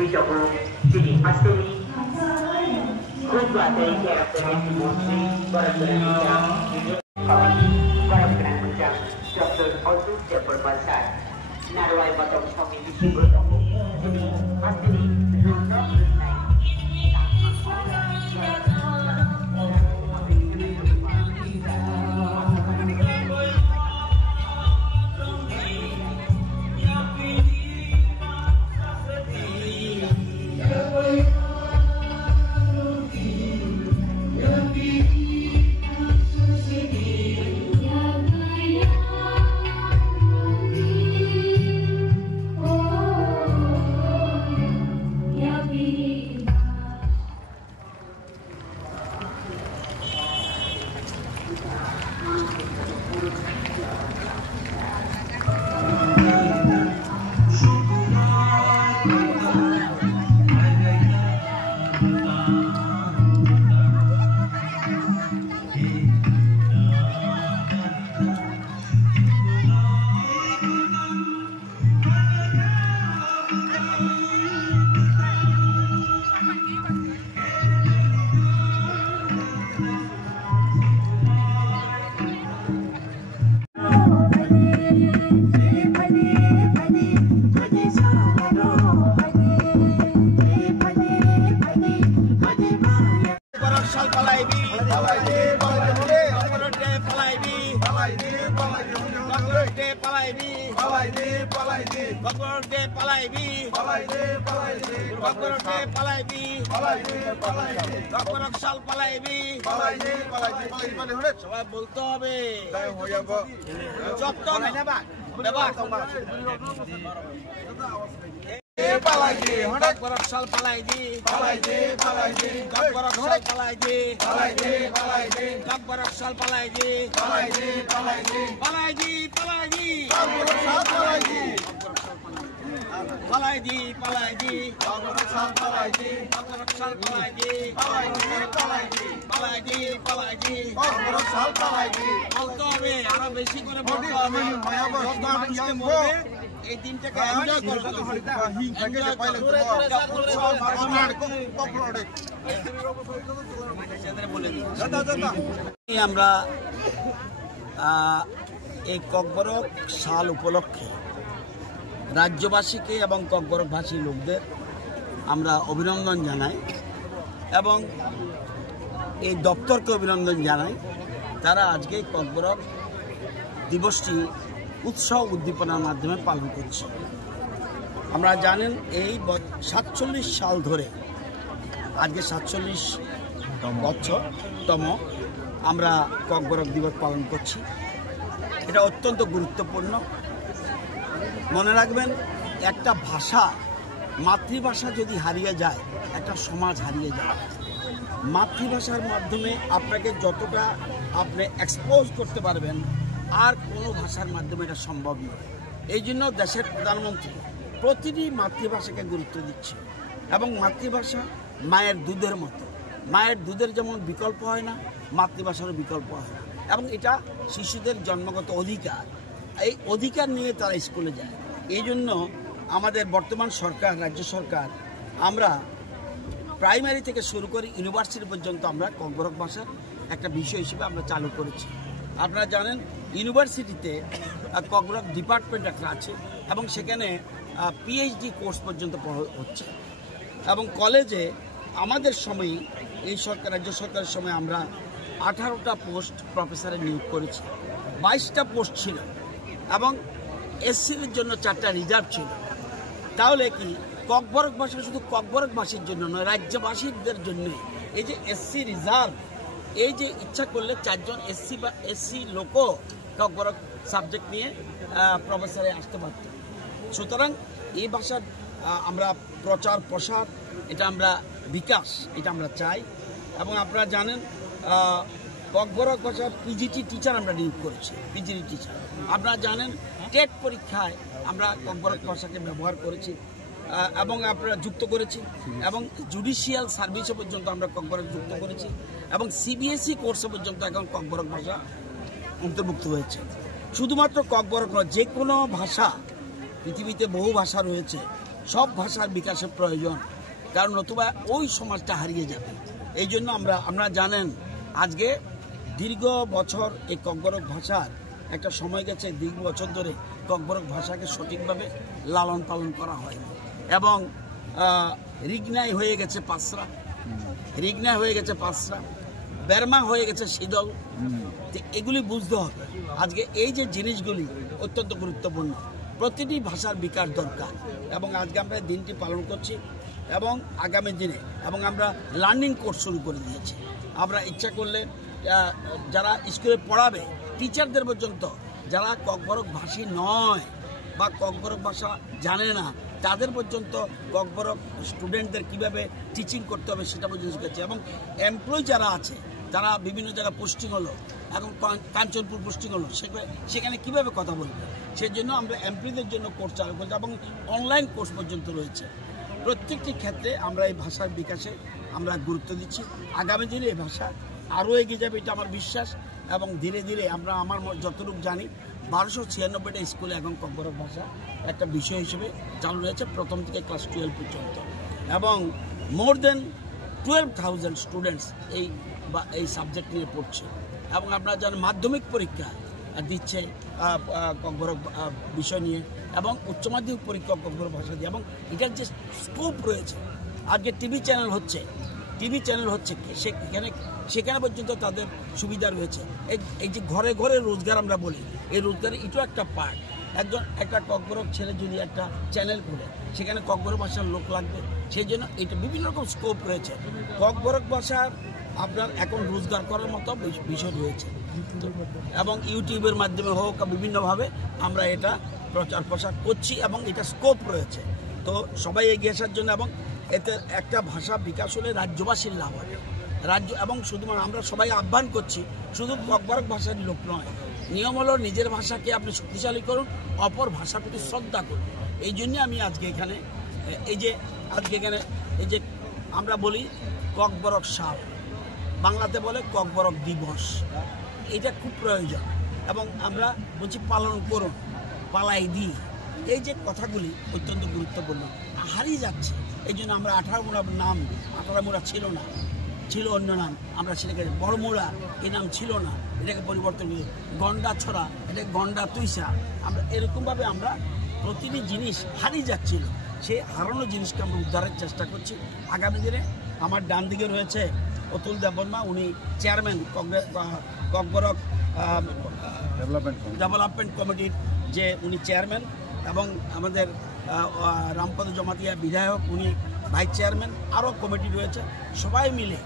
বিতর্ক তিনি আসেনি খুব বাতাই ক্যারেক্টারের মন্ত্রী ডক্টর অতুল জয়প্রকাশ নারওয়াই বাদক সমিতি সুব্রতম তিনি আসেনি সবাই বলতে হবে আরো বেশি করে বলতে হবে এই দিনটাকে এনজয় করতে আমরা এই ককবরক সাল উপলক্ষে রাজ্যবাসীকে এবং ককবরকভাষী লোকদের আমরা অভিনন্দন জানাই এবং এই দপ্তরকে অভিনন্দন জানাই। তারা আজকে ককবরক দিবসটি উৎসাহ উদ্দীপনার মাধ্যমে পালন করছে। আমরা জানেন এই 47 সাল ধরে আজকে 47তম আমরা ককবরক দিবস পালন করছি। এটা অত্যন্ত গুরুত্বপূর্ণ। মনে রাখবেন, একটা ভাষা, মাতৃভাষা যদি হারিয়ে যায়, একটা সমাজ হারিয়ে যায়। মাতৃভাষার মাধ্যমে আপনাকে যতটা আপনি এক্সপোজ করতে পারবেন, আর কোনো ভাষার মাধ্যমে এটা সম্ভব নয়। এই জন্য দেশের প্রধানমন্ত্রী প্রতিটি মাতৃভাষাকে গুরুত্ব দিচ্ছে এবং মাতৃভাষা মায়ের দুধের মতো। মায়ের দুধের যেমন বিকল্প হয় না, মাতৃভাষারও বিকল্প হয় না এবং এটা শিশুদের জন্মগত অধিকার। এই অধিকার নিয়ে তারা স্কুলে যায়। এই জন্য আমাদের বর্তমান সরকার, রাজ্য সরকার, আমরা প্রাইমারি থেকে শুরু করে ইউনিভার্সিটি পর্যন্ত আমরা ককবরক ভাষার একটা বিষয় হিসেবে আমরা চালু করেছি। আপনারা জানেন ইউনিভার্সিটিতে ককবরক ডিপার্টমেন্ট একটা আছে এবং সেখানে পিএইচডি কোর্স পর্যন্ত হচ্ছে এবং কলেজে আমাদের সময় এই সরকার, রাজ্য সরকারের সময় আমরা 18টা পোস্ট প্রফেসরে নিয়োগ করেছি। 22টা পোস্ট ছিল এবং এসসির জন্য 4টা রিজার্ভ ছিল। তাহলে কি ককবরক ভাষা শুধু ককবরকবাসীর জন্য নয়, রাজ্যবাসীদের জন্য এই যে এসসি রিজার্ভ, এই যে ইচ্ছা করলে 4 জন এসসি লোকও ককবরক সাবজেক্ট নিয়ে প্রফেসরে আসতে পারত। সুতরাং এই ভাষার আমরা প্রচার প্রসার, এটা আমরা বিকাশ, এটা আমরা চাই। এবং আপনারা জানেন ককবরক ভাষার পিজিটি টিচার আমরা নিয়োগ করেছি, পিজিটি টিচার। আপনারা জানেন টেট পরীক্ষায় আমরা ককবরক ভাষাকে ব্যবহার করেছি এবং আপনারা যুক্ত করেছি এবং জুডিশিয়াল সার্ভিসে পর্যন্ত আমরা ককবরক যুক্ত করেছি এবং সিবিএসই কোর্সে পর্যন্ত এখন ককবরক ভাষা অন্তর্ভুক্ত হয়েছে। শুধুমাত্র ককবরক নয়, যে কোনো ভাষা, পৃথিবীতে বহু ভাষা রয়েছে, সব ভাষার বিকাশের প্রয়োজন, কারণ নতুবা ওই সমাজটা হারিয়ে যাবে। এই জন্য আমরা জানেন আজকে দীর্ঘ বছর এই ককবরক ভাষার একটা সময় গেছে, দীর্ঘ বছর ধরে ককবরক ভাষাকে সঠিকভাবে লালন পালন করা হয়নি এবং রিগনাই হয়ে গেছে পাঁচরা, বেরমা হয়ে গেছে শীতল। এগুলি বুঝতে হবে। আজকে এই যে জিনিসগুলি অত্যন্ত গুরুত্বপূর্ণ, প্রতিটি ভাষার বিকাশ দরকার এবং আজকে আমরা দিনটি পালন করছি এবং আগামী দিনে এবং আমরা লার্নিং কোর্স শুরু করে দিয়েছি। আমরা ইচ্ছা করলে যারা স্কুলে পড়াবে টিচারদের পর্যন্ত যারা ককবরক ভাষী নয় বা ককবরক ভাষা জানে না তাদের পর্যন্ত ককবরক স্টুডেন্টদের কীভাবে টিচিং করতে হবে সেটা পর্যন্ত শিখেছে এবং এমপ্লয়ি যারা আছে তারা বিভিন্ন জায়গায় পোস্টিং হলো এবং কাঞ্চনপুর পোস্টিং হলো, সেখানে কীভাবে কথা বলবে সেই জন্য আমরা এমপ্লয়িদের জন্য কোর্স চালু করছি এবং অনলাইন কোর্স পর্যন্ত রয়েছে। প্রত্যেকটি ক্ষেত্রে আমরা এই ভাষার বিকাশে আমরা গুরুত্ব দিচ্ছি। আগামী দিনে এই ভাষা আরও এগিয়ে যাবে, এটা আমার বিশ্বাস। এবং ধীরে ধীরে আমার যতটুকু জানি 1296টা স্কুলে এখন ককবরক ভাষা একটা বিষয় হিসেবে চালু রয়েছে, প্রথম থেকে ক্লাস 12 পর্যন্ত, এবং মোর দেন 12,000 স্টুডেন্টস এই সাবজেক্ট নিয়ে পড়ছে। এবং আপনারা জানেন মাধ্যমিক পরীক্ষা দিচ্ছে ককবরক বিষয় নিয়ে এবং উচ্চ মাধ্যমিক পরীক্ষা ককবরক ভাষা দিয়ে, এবং এটার যে স্কোপ রয়েছে আজকে টিভি চ্যানেল হচ্ছে সেখানে পর্যন্ত তাদের সুবিধা রয়েছে। এই যে ঘরে ঘরে রোজগার আমরা বলি, এই রোজগারের এটাও একটা পার্ট। একটা ককবরক ছেলে যদি একটা চ্যানেল খুলে সেখানে ককবরক ভাষার লোক লাগবে, সেই জন্য এটা বিভিন্ন রকম স্কোপ রয়েছে। ককবরক ভাষার আপনার এখন রোজগার করার মতো বিষয় রয়েছে এবং ইউটিউবের মাধ্যমে হোক বিভিন্নভাবে আমরা এটা প্রচার প্রসার করছি এবং এটা স্কোপ রয়েছে। তো সবাই এগিয়ে আসার জন্য, এবং এতে একটা ভাষা বিকাশ হলে রাজ্যবাসীর লাভ হবে। এবং শুধুমাত্র আমরা সবাই আহ্বান করছি, শুধু ককবরক ভাষার লোক নয়, নিয়ম হলো নিজের ভাষাকে আপনি শক্তিশালী করুন, অপর ভাষার প্রতি শ্রদ্ধা করুন। এই জন্যে আমি আজকে এখানে এই যে আমরা বলি ককবরক সাল, বাংলাতে বলে ককবরক দিবস, এটা খুব প্রয়োজন এবং আমরা বলছি পালন করুন, পালাই দিই। এই যে কথাগুলি অত্যন্ত গুরুত্বপূর্ণ, হারিয়ে যাচ্ছে। এই জন্য আমরা 18 মোড়া ছিল অন্য নাম, আমরা সেটাকে বড় মোড়া এই নাম ছিল না, এটাকে পরিবর্তন করি। গন্ডা ছড়া, এটা গন্ডা তুইসা, আমরা এরকমভাবে আমরা প্রতিটি জিনিস হারিয়ে যাচ্ছিল, সেই হারানো জিনিসকে আমরা উদ্ধারের চেষ্টা করছি। আগামী দিনে আমার ডান দিকে রয়েছে অতুল দেববর্মা, উনি চেয়ারম্যান ককবরক ডেভেলপমেন্ট কমিটির যে উনি চেয়ারম্যান, এবং আমাদের রামপদ জমাতিয়া বিধায়ক উনি ভাইস চেয়ারম্যান, আরও কমিটি রয়েছে। সবাই মিলে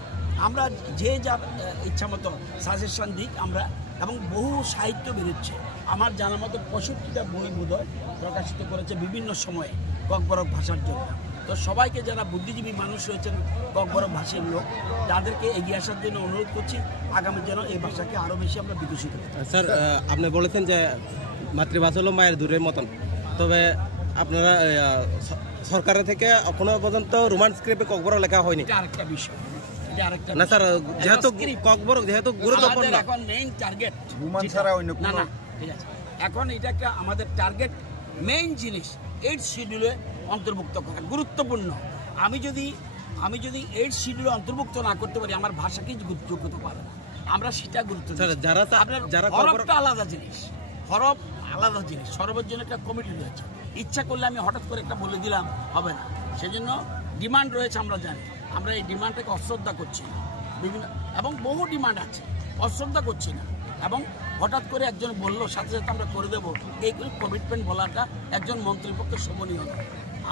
আমরা যে যার ইচ্ছা মতো সাজেশন দিক আমরা, এবং বহু সাহিত্য বেরোচ্ছে। আমার জানার মতো 65টা বই বোধহয় প্রকাশিত করেছে বিভিন্ন সময়ে ককবরক ভাষার জন্য। তো সবাইকে যারা বুদ্ধিজীবী মানুষ রয়েছেন ককবরক ভাষীর লোক, তাদেরকে এগিয়ে আসার জন্য অনুরোধ করছি, আগামী যেন এই ভাষাকে আরও বেশি আমরা বিকশিত করি। স্যার, আপনি বলেছেন যে মাতৃভাষা হলো মায়ের দূরের মতন, তবে আপনারা সরকারের থেকে এখনো পর্যন্ত রোমান স্ক্রিপ্টে ককবরক লেখা হয়নি। এটা আরেকটা বিষয়, না স্যার, যেহেতু ককবরক যেহেতু গুরুত্বপূর্ণ, এখন মেইন টার্গেট রোমান ছাড়া অন্য না, ঠিক আছে, এখন এটা একটা আমাদের টার্গেট মেইন জিনিস 8 শিডিউলে অন্তর্ভুক্ত করা গুরুত্বপূর্ণ। আমি যদি 8 শিডিউলে অন্তর্ভুক্ত না করতে পারি, আমার ভাষাকেই যোগ্যতা পাবে না। আমরা সেটা গুরুত্ব দিই। যারা হরফটা আলাদা জিনিস, সরবের জন্য একটা কমিটি রয়েছে। ইচ্ছা করলে আমি হঠাৎ করে একটা বলে দিলাম হবে না, সেজন্য ডিমান্ড রয়েছে। আমরা জানি, আমরা এই ডিমান্ডটাকে অশ্রদ্ধা করছি না, এবং বহু ডিমান্ড আছে, অশ্রদ্ধা করছি না। এবং হঠাৎ করে একজন বললো সাথে সাথে আমরা করে দেবো, এইগুলো কমিটমেন্ট বলাটা একজন মন্ত্রীর পক্ষে শোভনীয় না।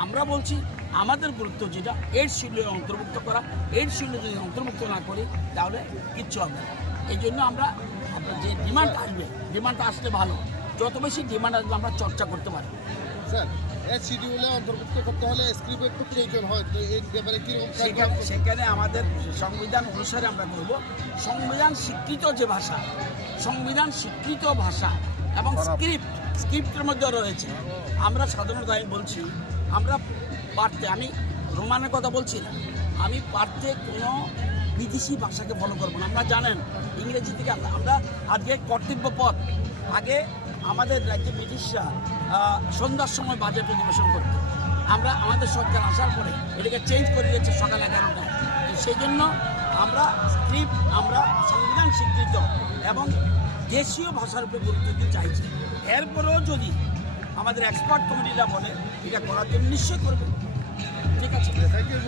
আমরা বলছি আমাদের গুরুত্ব যেটা 8 শিডিউলে অন্তর্ভুক্ত করা, 8 শিডিউলে যদি অন্তর্ভুক্ত না করি তাহলে কিচ্ছু হবে না। এই জন্য আমরা যে ডিমান্ডটা আসলে ভালো, যত বেশি ডিমান্ড আসবে আমরা চর্চা করতে পারি। স্যার, এই শিডিউলে অন্তর্ভুক্ত করতে হলে স্ক্রিপ্ট একটু প্রয়োজন হয়, তো এই ব্যাপারে কীরকম? সেখানে আমাদের সংবিধান অনুসারে আমরা করব। সংবিধান স্বীকৃত ভাষা এবং স্ক্রিপ্টের মধ্যে রয়েছে। আমরা সাধারণত আমি বলছি, আমরা পারতে, আমি রোমানের কথা বলছি না, আমি পারতে কোনো বিদেশি ভাষাকে ফলো করবো না। আমরা জানেন ইংরেজি থেকে আমরা আজকে কর্তব্য পথ, আগে আমাদের রাজ্যে ব্রিটিশরা সন্ধ্যার সময় বাজেট অধিবেশন করতো, আমরা আমাদের সরকার আসার পরে এটাকে চেঞ্জ করে দিয়েছে সকাল 11টায়। তো সেই জন্য আমরা স্ক্রিপ্ট আমরা সংবিধান স্বীকৃত এবং দেশীয় ভাষার উপরে গুরুত্ব দিতে চাইছি। এরপরেও যদি আমাদের এক্সপার্ট কমিটিরা বলে এটা করার জন্য নিশ্চয় করবে। ঠিক আছে, থ্যাংক ইউ।